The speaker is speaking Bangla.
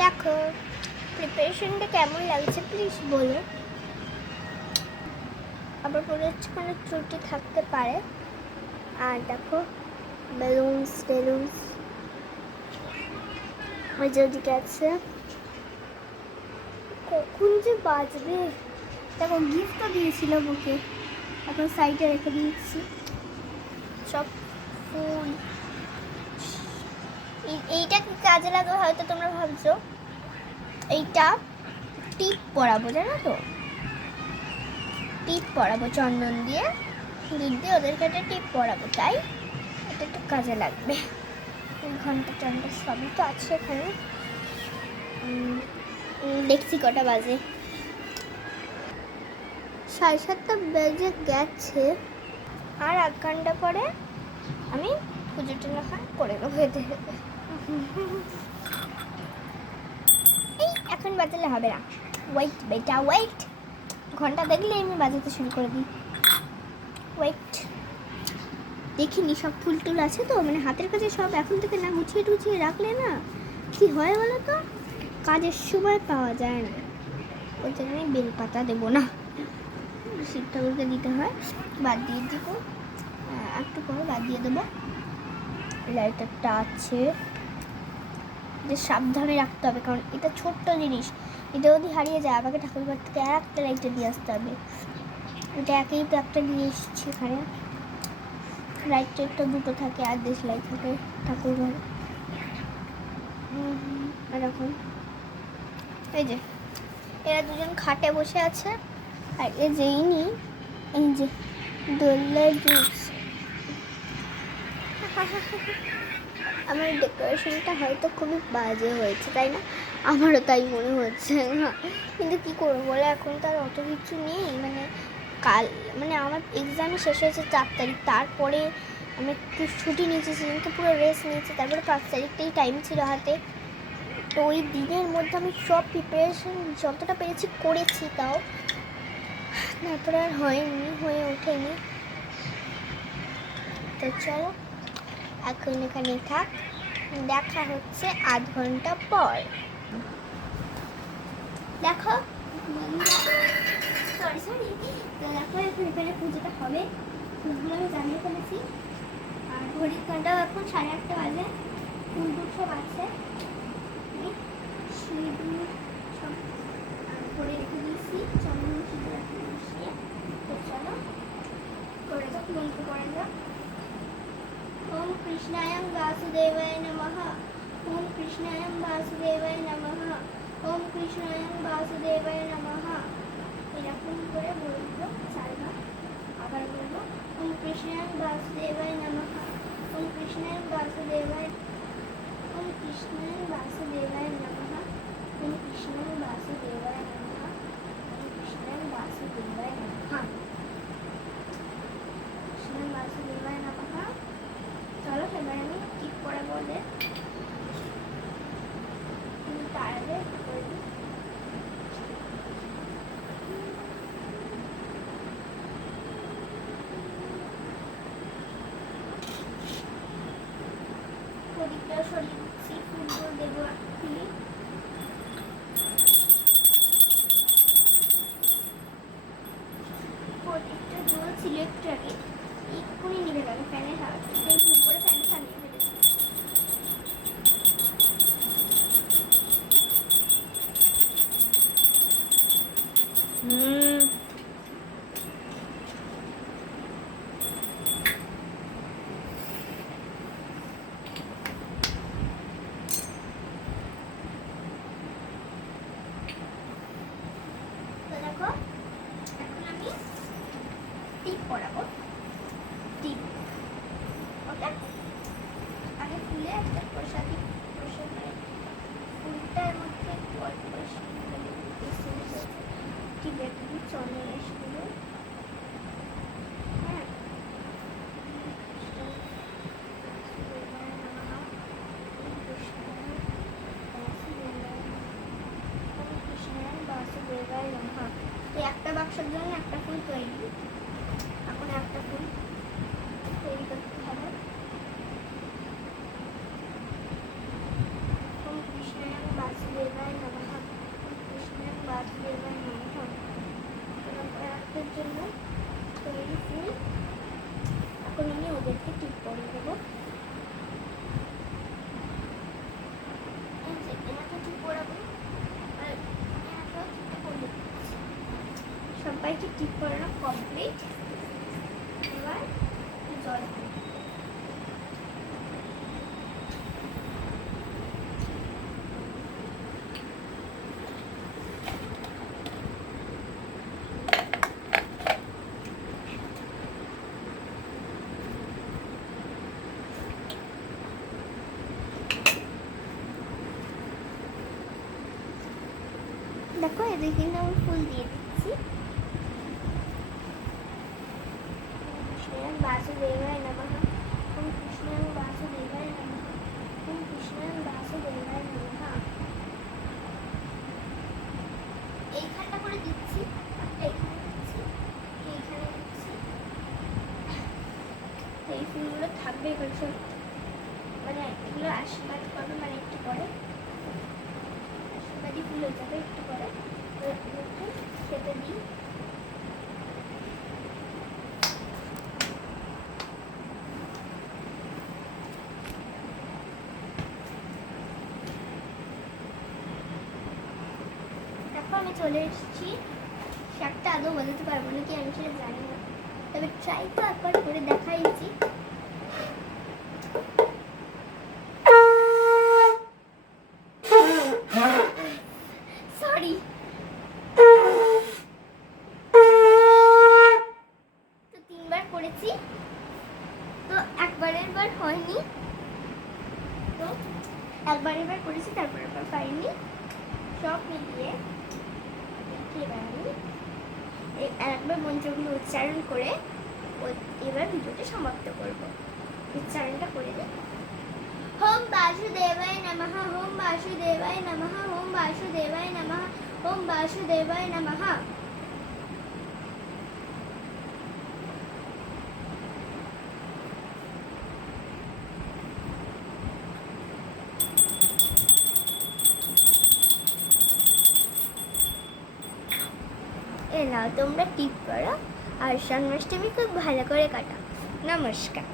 দেখো প্রিপারেশনটা কেমন লাগছে প্লিজ বলো। আবার মনে হচ্ছে কোনো ত্রুটি থাকতে পারে। আর দেখো বেলুনস টেলুনস ওই যে ওদিকে আছে। কখন যে বাজবে। দেখো গিফটও দিয়েছিলাম ওকে, এখন সাইডে রেখে দিয়েছি সব ফুল। এইটা কি কাজে লাগবে হয়তো তোমরা ভাবছো, এইটা টিপ পরাবো জানো তো, টিপ পরাবো চন্দন দিয়ে, দুধ দিয়ে ওদেরকে একটা টিপ পরাবো, তাই এটা একটু কাজে লাগবে। ঘন্টা টন্টা সবই তো আছে এখানে। দেখছি কটা বাজে, 7:30 বেজে গেছে। আর 1 ঘন্টা পরে আমি পুজোটা না হয় করে দেবো। এই এখন বাজালে হবে না, ওয়েট বেটা ওয়েট। ঘন্টা দেখলে আমি বাজাতে শুরু করে দিই। ওয়েট, দেখিনি সব ফুল টুল আছে তো, মানে হাতের কাছে সব এখন থেকে না গুছিয়ে টুছিয়ে রাখলে না কি হয় বলো তো, কাজের সময় পাওয়া যায় না। ওই জন্য আমি বেলপাতা দেবো না, শিব ঠাকুরকে দিতে হয়। বাদ দিয়ে দিব, একটু করে বাদ দিয়ে দেবো। লাইটারটা আছে যে সাবধানে রাখতে হবে, কারণ এটা ছোট্ট জিনিস, এটা যদি হারিয়ে যায় আমাকে ঠাকুরঘর থেকে একটা লাইটার দিয়ে আসতে হবে। এটা একেই তো একটা নিয়ে এসেছি এখানে। লাইটারটা দুটো থাকে আর দেশ লাইট থাকে ঠাকুরঘরে। এরকম এই যে এরা দুজন খাটে বসে আছে, আর এ যেই নি এই যে দোল্লা জুস। আমার ডেকোরেশনটা হয়তো খুবই বাজে হয়েছে তাই না, আমারও তাই মনে হচ্ছে। হ্যাঁ, কিন্তু কী করবো বলে, এখন তো আর অত কিছু নেই। মানে কাল মানে আমার এক্সামই শেষ হয়েছে 4 তারিখ, তারপরে আমি একটু ছুটি নিয়েছি, সেদিনকে পুরো রেস্ট নিয়েছি, তারপরে 5 তারিখটাই টাইম ছিল হাতে। তো ওই দিনের মধ্যে আমি সব প্রিপারেশন যতটা পেরেছি করেছি, তাও তারপরে আর হয়নি, হয়ে ওঠেনি। তো চলো এখন এখানে থাক, দেখা হচ্ছে 1/2 ঘন্টা পর। দেখো সরি সরি, তো দেখো এখন এখানে পুজোটা হবে, ফুলগুলো আমি জানিয়ে ফেলেছি। আর ঘড়ির কাঁটাও এখন 8:30 বাজে, ফুল টুল সব আছে, সিঁদুর সব করে রেখে দিয়েছি, চন্দন সিঁদুর এখন বসিয়ে। তো চলো করে যাক, মন্ত্র করে যাক। ওম কৃষ্ণায় বাসুদেবায় নমঃ, ওম কৃষ্ণায় বাসুদেবায় নমঃ, ওম কৃষ্ণায় বাসুদেবায় নমঃ। এরকম করে বলবো 4 বার। আবার বলবো ওম কৃষ্ণায় বাসুদেবায় নমঃ, ওম কৃষ্ণায় বাসুদেবায়, ওম কৃষ্ণায় বাসুদেবায় নমঃ, ওম কৃষ্ণায় বাসুদেবায় নমঃ, ওম কৃষ্ণায় বাসুদেবায় নমঃ, কৃষ্ণায় বাসুদেবায় নমঃ। চলো এবার আমি ঠিক করে বলে তার আগে করে দিই। প্রদীপটা সরিয়ে দিচ্ছি, ফুলগুলো দেবো খুলি। প্রদীপটা জ্বলছিল একটু আগে, এক্ষুনি নিভে গেল ফ্যানের হাওয়াতে, সেই ভুল করে ফ্যানটা চালিয়ে ফেলেছি। তো দেখো এখন আমি টিপ পরাবো, টিপ। ওকে, আগে ফুলে একটা প্রসাদী প্রসাদ, মানে ফুলটার মধ্যে একটু অল্প টিপে একটু চন্দন এসেছিল। হ্যাঁ, একটা বাক্সের জন্য একটা ফুল তৈরি, এখন একটা ফুল তৈরি করতে হবে। ওম কৃষ্ণায় বাসুদেবায় এখন আমি ওদেরকে টিপ করে দেবো। এনাকে টিপ পরাবো আর এনাকেও টিপ করে দিচ্ছি। সবাইকে টিপ করানো কমপ্লিট। এবার জল দেখো এদিকে আমি ফুল দিয়ে দিচ্ছি। কৃষ্ণায় বাসুদেবায় নমঃ, ওম কৃষ্ণায় বাসুদেবায় নমঃ, ওম কৃষ্ণায় বাসুদেবায় নমঃ। এইখানটা করে দিচ্ছি, এইখানে দিচ্ছি, এইখানে দিচ্ছি। এই ফুলগুলো থাকবে এখানে সব, মানে এগুলো আশীর্বাদ করবে, মানে একটু পরে আশীর্বাদী ফুল হয়ে যাবে একটু পরে। খেতে দিই। এখন আমি চলে এসেছি। শাকটা আদৌ বাজাতে পারবো নাকি আমি সেটা জানি না, তবে ট্রাই তো একবার করে দেখাইছি। সরি, তো 3 বার করেছি, তো একবারের বার হয়নি, তো একবারের বার করেছি, তারপরের বার পাইনি। সব মিলিয়ে এবার আমি একবার মন্ত্রগুলো উচ্চারণ করে এবার ভিডিওটা সমাপ্ত করব। উচ্চারণটা করে দেব। ওম বাসুদেবায় নমঃ, ওম বাসুদেবায় নমঃ, ওম বাসুদেবায় নমঃ, ওম বাসুদেবায় নমঃ। এ নাও তোমরা টিপ করো আর জন্মাষ্টমী খুব ভালো করে কাটাও। নমস্কার।